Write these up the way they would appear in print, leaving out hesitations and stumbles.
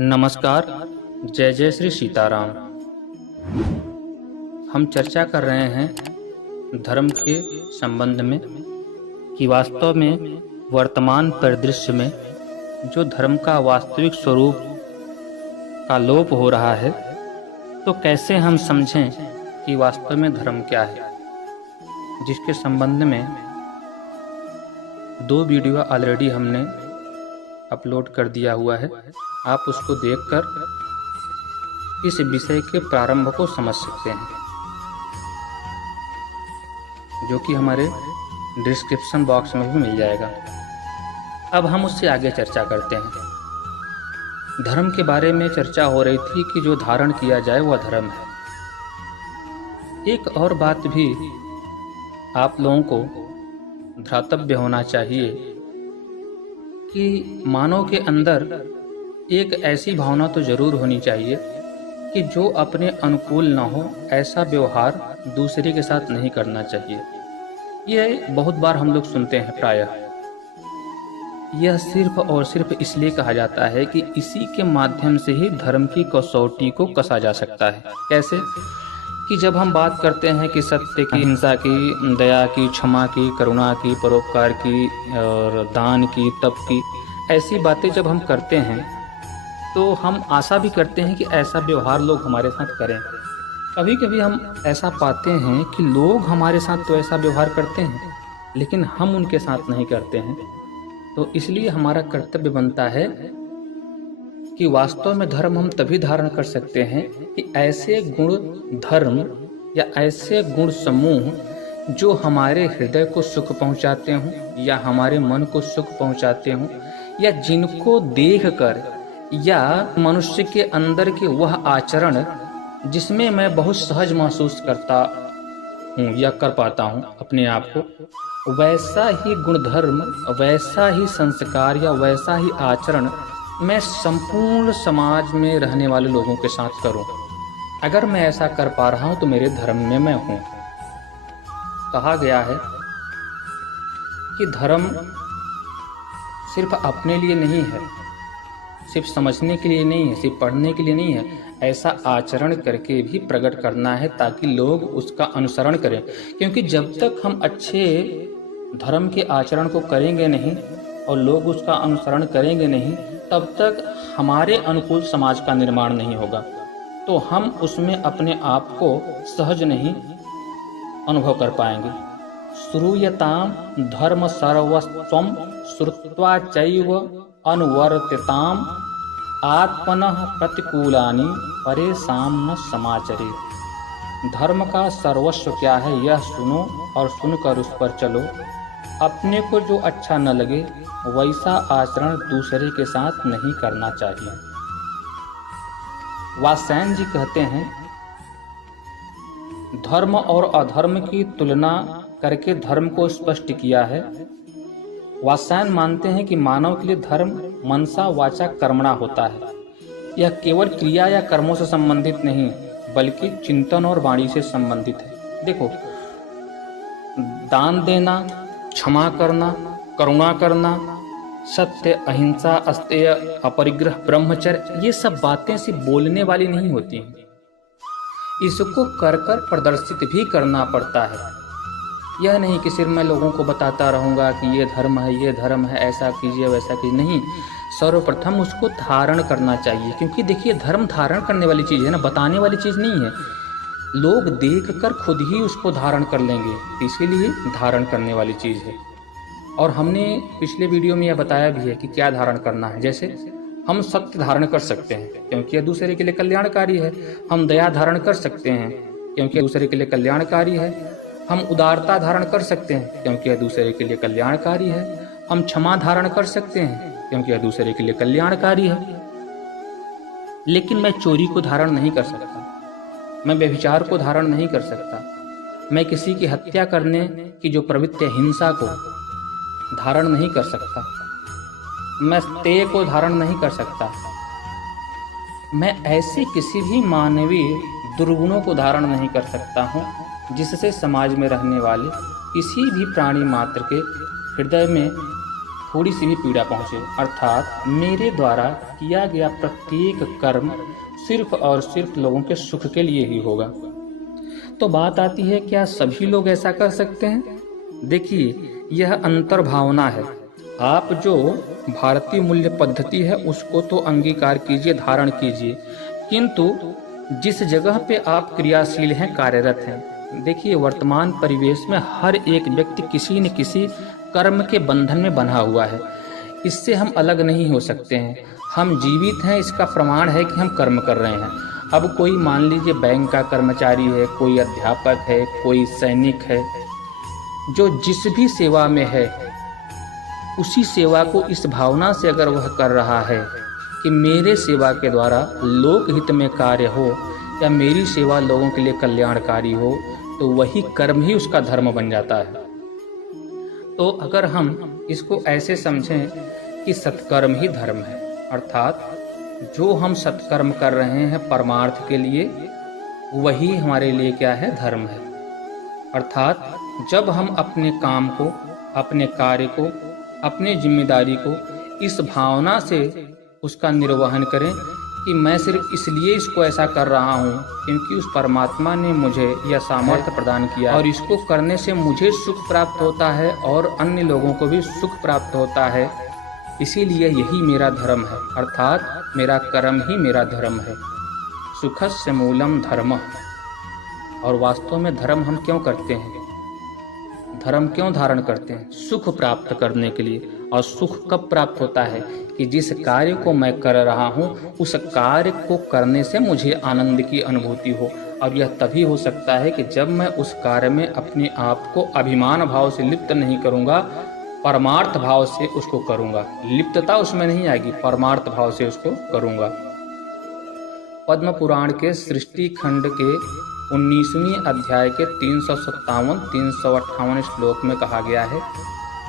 नमस्कार। जय जय श्री सीताराम। हम चर्चा कर रहे हैं धर्म के संबंध में कि वास्तव में वर्तमान परिदृश्य में जो धर्म का वास्तविक स्वरूप का लोप हो रहा है, तो कैसे हम समझें कि वास्तव में धर्म क्या है, जिसके संबंध में 2 वीडियो ऑलरेडी हमने अपलोड कर दिया हुआ है। आप उसको देखकर इस विषय के प्रारंभ को समझ सकते हैं, जो कि हमारे डिस्क्रिप्शन बॉक्स में भी मिल जाएगा। अब हम उससे आगे चर्चा करते हैं। धर्म के बारे में चर्चा हो रही थी कि जो धारण किया जाए वह धर्म है। एक और बात भी आप लोगों को ध्यातव्य होना चाहिए कि मानव के अंदर एक ऐसी भावना तो जरूर होनी चाहिए कि जो अपने अनुकूल न हो ऐसा व्यवहार दूसरे के साथ नहीं करना चाहिए। यह बहुत बार हम लोग सुनते हैं। प्रायः यह सिर्फ और सिर्फ इसलिए कहा जाता है कि इसी के माध्यम से ही धर्म की कसौटी को कसा जा सकता है। कैसे कि जब हम बात करते हैं कि सत्य की, हिंसा की, दया की, क्षमा की, करुणा की, परोपकार की और दान की, तप की, ऐसी बातें जब हम करते हैं तो हम आशा भी करते हैं कि ऐसा व्यवहार लोग हमारे साथ करें। कभी कभी हम ऐसा पाते हैं कि लोग हमारे साथ तो ऐसा व्यवहार करते हैं लेकिन हम उनके साथ नहीं करते हैं। तो इसलिए हमारा कर्तव्य बनता है कि वास्तव में धर्म हम तभी धारण कर सकते हैं कि ऐसे गुण धर्म या ऐसे गुण समूह जो हमारे हृदय को सुख पहुंचाते हों या हमारे मन को सुख पहुंचाते हों, या जिनको देखकर या मनुष्य के अंदर के वह आचरण जिसमें मैं बहुत सहज महसूस करता हूँ या कर पाता हूँ अपने आप को, वैसा ही गुणधर्म, वैसा ही संस्कार या वैसा ही आचरण मैं संपूर्ण समाज में रहने वाले लोगों के साथ करूं। अगर मैं ऐसा कर पा रहा हूं तो मेरे धर्म में मैं हूं। कहा गया है कि धर्म सिर्फ अपने लिए नहीं है, सिर्फ समझने के लिए नहीं है, सिर्फ पढ़ने के लिए नहीं है, ऐसा आचरण करके भी प्रकट करना है ताकि लोग उसका अनुसरण करें। क्योंकि जब तक हम अच्छे धर्म के आचरण को करेंगे नहीं और लोग उसका अनुसरण करेंगे नहीं, तब तक हमारे अनुकूल समाज का निर्माण नहीं होगा। तो हम उसमें अपने आप को सहज नहीं अनुभव कर पाएंगे। श्रूयताम धर्म सर्वस्वम श्रुत्वा चैव अनुवर्तिताम आत्मनः प्रतिकूलानि परेशान न समाचरेत्। धर्म का सर्वस्व क्या है यह सुनो और सुनकर उस पर चलो। अपने को जो अच्छा न लगे वैसा आचरण दूसरे के साथ नहीं करना चाहिए। वात्स्यायन जी कहते हैं, धर्म और अधर्म की तुलना करके धर्म को स्पष्ट किया है। वात्स्यायन मानते हैं कि मानव के लिए धर्म मनसा वाचा कर्मणा होता है। यह केवल क्रिया या कर्मों से संबंधित नहीं बल्कि चिंतन और वाणी से संबंधित है। देखो, दान देना, क्षमा करना, करुणा करना, सत्य, अहिंसा, अस्तेय, अपरिग्रह, ब्रह्मचर्य, ये सब बातें सिर्फ बोलने वाली नहीं होती हैं। इसको कर कर प्रदर्शित भी करना पड़ता है। यह नहीं कि सिर्फ मैं लोगों को बताता रहूँगा कि ये धर्म है, ये धर्म है, ऐसा कीजिए वैसा कीजिए, नहीं। सर्वप्रथम उसको धारण करना चाहिए। क्योंकि देखिए, धर्म धारण करने वाली चीज़ है ना, बताने वाली चीज़ नहीं है। लोग देख कर खुद ही उसको धारण कर लेंगे, इसीलिए धारण करने वाली चीज़ है। और हमने पिछले वीडियो में यह बताया भी है कि क्या धारण करना है। जैसे हम सत्य धारण कर सकते हैं क्योंकि यह दूसरे के लिए कल्याणकारी है। हम दया धारण कर सकते हैं क्योंकि यह दूसरे के लिए कल्याणकारी है। हम उदारता धारण कर सकते हैं क्योंकि यह दूसरे के लिए कल्याणकारी है। हम क्षमा धारण कर सकते हैं क्योंकि यह दूसरे के लिए कल्याणकारी है। लेकिन मैं चोरी को धारण नहीं कर सकता, मैं व्यभिचार को धारण नहीं कर सकता, मैं किसी की हत्या करने की जो प्रवृत्ति है, हिंसा को धारण नहीं कर सकता, मैं स्तेय को धारण नहीं कर सकता, मैं ऐसे किसी भी मानवीय दुर्गुणों को धारण नहीं कर सकता हूँ जिससे समाज में रहने वाले किसी भी प्राणी मात्र के हृदय में थोड़ी सी भी पीड़ा पहुँचे, अर्थात मेरे द्वारा किया गया प्रत्येक कर्म सिर्फ और सिर्फ लोगों के सुख के लिए ही होगा। तो बात आती है, क्या सभी लोग ऐसा कर सकते हैं? देखिए, यह अंतर्भावना है। आप जो भारतीय मूल्य पद्धति है उसको तो अंगीकार कीजिए, धारण कीजिए, किंतु जिस जगह पे आप क्रियाशील हैं, कार्यरत हैं, देखिए वर्तमान परिवेश में हर एक व्यक्ति किसी न किसी कर्म के बंधन में बंधा हुआ है। इससे हम अलग नहीं हो सकते हैं। हम जीवित हैं, इसका प्रमाण है कि हम कर्म कर रहे हैं। अब कोई मान लीजिए बैंक का कर्मचारी है, कोई अध्यापक है, कोई सैनिक है, जो जिस भी सेवा में है उसी सेवा को इस भावना से अगर वह कर रहा है कि मेरे सेवा के द्वारा लोक हित में कार्य हो या मेरी सेवा लोगों के लिए कल्याणकारी हो, तो वही कर्म ही उसका धर्म बन जाता है। तो अगर हम इसको ऐसे समझें कि सत्कर्म ही धर्म है, अर्थात जो हम सत्कर्म कर रहे हैं परमार्थ के लिए, वही हमारे लिए क्या है? धर्म है। अर्थात जब हम अपने काम को, अपने कार्य को, अपनी जिम्मेदारी को इस भावना से उसका निर्वहन करें कि मैं सिर्फ इसलिए इसको ऐसा कर रहा हूँ क्योंकि उस परमात्मा ने मुझे यह सामर्थ्य प्रदान किया और इसको करने से मुझे सुख प्राप्त होता है और अन्य लोगों को भी सुख प्राप्त होता है, इसीलिए यही मेरा धर्म है, अर्थात मेरा कर्म ही मेरा धर्म है। सुखस्य मूलम धर्मः। और वास्तव में धर्म हम क्यों करते हैं? धर्म क्यों धारण करते हैं? सुख प्राप्त करने के लिए। और सुख कब प्राप्त होता है? कि जिस कार्य को मैं कर रहा हूँ उस कार्य को करने से मुझे आनंद की अनुभूति हो। और यह तभी हो सकता है कि जब मैं उस कार्य में अपने आप को अभिमान भाव से लिप्त नहीं करूँगा, परमार्थ भाव से उसको करूँगा। लिप्तता उसमें नहीं आएगी, परमार्थ भाव से उसको करूँगा। पद्म पुराण के सृष्टि खंड के 19वें अध्याय के 357-358 श्लोक में कहा गया है,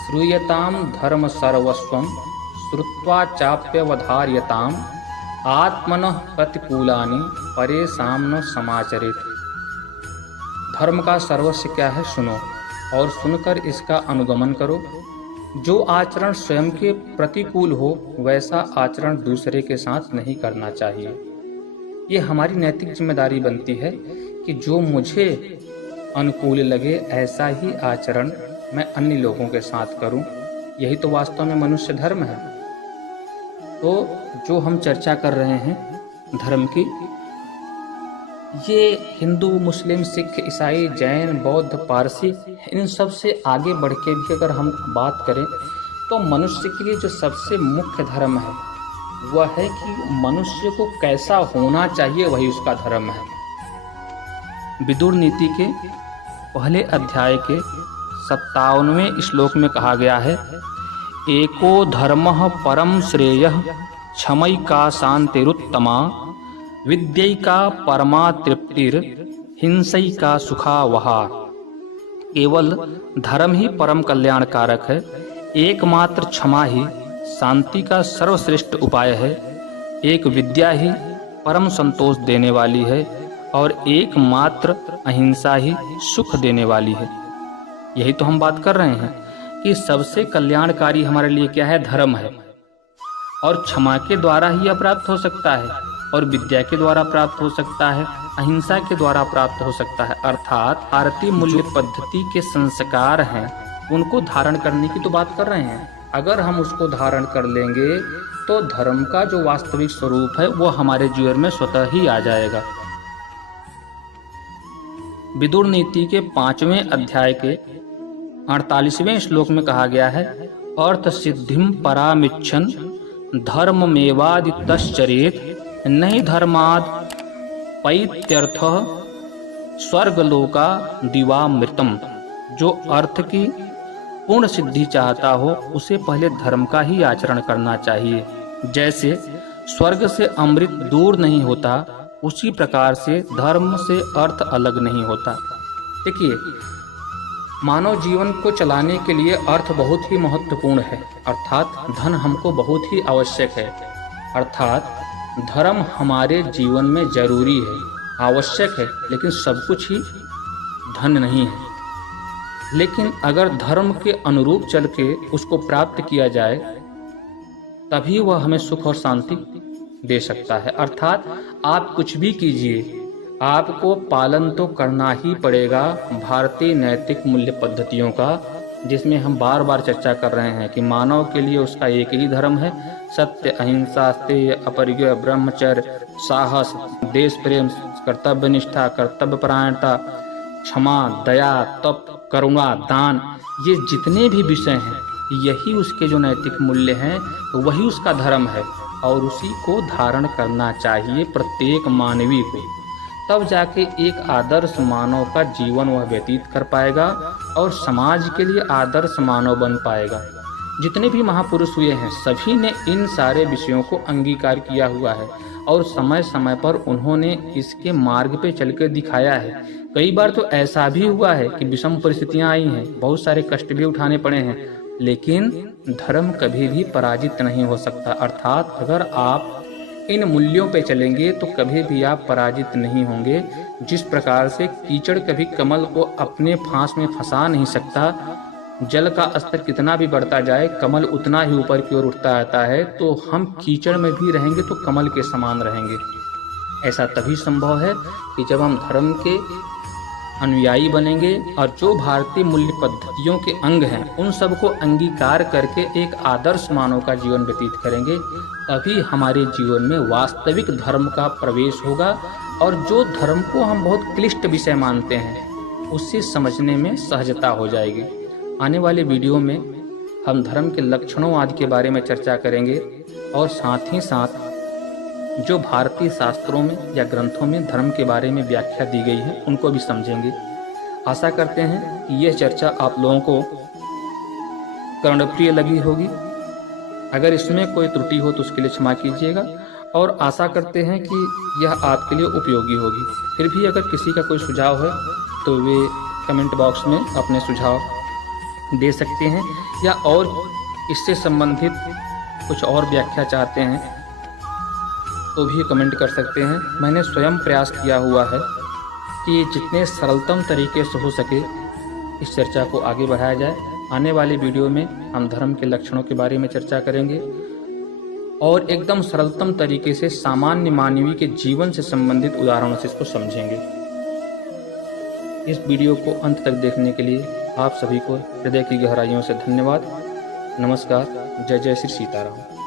श्रूयताम धर्म सर्वस्वम श्रुत्वा चाप्यवधार्यताम आत्मनः प्रतिकूलानि परेषां न समाचरेत्। धर्म का सर्वस्व क्या है? सुनो और सुनकर इसका अनुगमन करो। जो आचरण स्वयं के प्रतिकूल हो वैसा आचरण दूसरे के साथ नहीं करना चाहिए। ये हमारी नैतिक जिम्मेदारी बनती है कि जो मुझे अनुकूल लगे ऐसा ही आचरण मैं अन्य लोगों के साथ करूं। यही तो वास्तव में मनुष्य धर्म है। तो जो हम चर्चा कर रहे हैं धर्म की, ये हिंदू, मुस्लिम, सिख, ईसाई, जैन, बौद्ध, पारसी, इन सब से आगे बढ़ के भी अगर हम बात करें तो मनुष्य के लिए जो सबसे मुख्य धर्म है वह है कि मनुष्य को कैसा होना चाहिए, वही उसका धर्म है। विदुर नीति के पहले अध्याय के 57वें श्लोक में कहा गया है, एको धर्मः परम श्रेयः क्षमैका शांतिरुत्तमा विद्यैका परमा तृप्तिर हिंसैका सुखा वहा। केवल धर्म ही परम कल्याणकारक है। एकमात्र क्षमा ही शांति का सर्वश्रेष्ठ उपाय है। एक विद्या ही परम संतोष देने वाली है और एकमात्र अहिंसा ही सुख देने वाली है। यही तो हम बात कर रहे हैं कि सबसे कल्याणकारी हमारे लिए क्या है? धर्म है। और क्षमा के द्वारा ही यह प्राप्त हो सकता है और विद्या के द्वारा प्राप्त हो सकता है, अहिंसा के द्वारा प्राप्त हो सकता है। अर्थात भारतीय मूल्य पद्धति के संस्कार हैं उनको धारण करने की तो बात कर रहे हैं। अगर हम उसको धारण कर लेंगे तो धर्म का जो वास्तविक स्वरूप है वो हमारे जीवन में स्वतः ही आ जाएगा। विदुर नीति के 5वें अध्याय के 48वें श्लोक में कहा गया है, अर्थ सिद्धिम परामिच्छन धर्ममेवादितश्चरेत नहि धर्माद पैत्यर्थः स्वर्गलोका दिवामृतम। जो अर्थ की पूर्ण सिद्धि चाहता हो उसे पहले धर्म का ही आचरण करना चाहिए। जैसे स्वर्ग से अमृत दूर नहीं होता उसी प्रकार से धर्म से अर्थ अलग नहीं होता। देखिए, मानव जीवन को चलाने के लिए अर्थ बहुत ही महत्वपूर्ण है, अर्थात धन हमको बहुत ही आवश्यक है। अर्थात धर्म हमारे जीवन में जरूरी है, आवश्यक है, लेकिन सब कुछ ही धन नहीं है। लेकिन अगर धर्म के अनुरूप चल के उसको प्राप्त किया जाए तभी वह हमें सुख और शांति दे सकता है। अर्थात आप कुछ भी कीजिए, आपको पालन तो करना ही पड़ेगा भारतीय नैतिक मूल्य पद्धतियों का, जिसमें हम बार बार चर्चा कर रहे हैं कि मानव के लिए उसका एक ही धर्म है, सत्य, अहिंसा, स्तेय, अपरिग्रह, ब्रह्मचर्य, साहस, देश प्रेम, कर्तव्य निष्ठा, कर्तव्य परायणता, क्षमा, दया, तप, करुणा, दान, ये जितने भी विषय हैं यही उसके जो नैतिक मूल्य हैं, वही उसका धर्म है और उसी को धारण करना चाहिए प्रत्येक मानवी को। तब जाके एक आदर्श मानव का जीवन वह व्यतीत कर पाएगा और समाज के लिए आदर्श मानव बन पाएगा। जितने भी महापुरुष हुए हैं सभी ने इन सारे विषयों को अंगीकार किया हुआ है और समय समय पर उन्होंने इसके मार्ग पे चल कर दिखाया है। कई बार तो ऐसा भी हुआ है कि विषम परिस्थितियां आई हैं, बहुत सारे कष्ट भी उठाने पड़े हैं, लेकिन धर्म कभी भी पराजित नहीं हो सकता। अर्थात अगर आप इन मूल्यों पे चलेंगे तो कभी भी आप पराजित नहीं होंगे। जिस प्रकार से कीचड़ कभी कमल को अपने फांस में फंसा नहीं सकता, जल का स्तर कितना भी बढ़ता जाए कमल उतना ही ऊपर की ओर उठता आता है, तो हम कीचड़ में भी रहेंगे तो कमल के समान रहेंगे। ऐसा तभी संभव है कि जब हम धर्म के अनुयायी बनेंगे और जो भारतीय मूल्य पद्धतियों के अंग हैं उन सबको अंगीकार करके एक आदर्श मानव का जीवन व्यतीत करेंगे, तभी हमारे जीवन में वास्तविक धर्म का प्रवेश होगा और जो धर्म को हम बहुत क्लिष्ट विषय मानते हैं उससे समझने में सहजता हो जाएगी। आने वाले वीडियो में हम धर्म के लक्षणों आदि के बारे में चर्चा करेंगे और साथ ही साथ जो भारतीय शास्त्रों में या ग्रंथों में धर्म के बारे में व्याख्या दी गई है उनको भी समझेंगे। आशा करते हैं कि यह चर्चा आप लोगों को कर्णप्रिय लगी होगी। अगर इसमें कोई त्रुटि हो तो उसके लिए क्षमा कीजिएगा और आशा करते हैं कि यह आपके लिए उपयोगी होगी। फिर भी अगर किसी का कोई सुझाव है तो वे कमेंट बॉक्स में अपने सुझाव दे सकते हैं या और इससे संबंधित कुछ और व्याख्या चाहते हैं तो भी कमेंट कर सकते हैं। मैंने स्वयं प्रयास किया हुआ है कि जितने सरलतम तरीके से हो सके इस चर्चा को आगे बढ़ाया जाए। आने वाली वीडियो में हम धर्म के लक्षणों के बारे में चर्चा करेंगे और एकदम सरलतम तरीके से सामान्य मानवीय के जीवन से संबंधित उदाहरणों से इसको समझेंगे। इस वीडियो को अंत तक देखने के लिए आप सभी को हृदय की गहराइयों से धन्यवाद। नमस्कार। जय जय श्री सीताराम।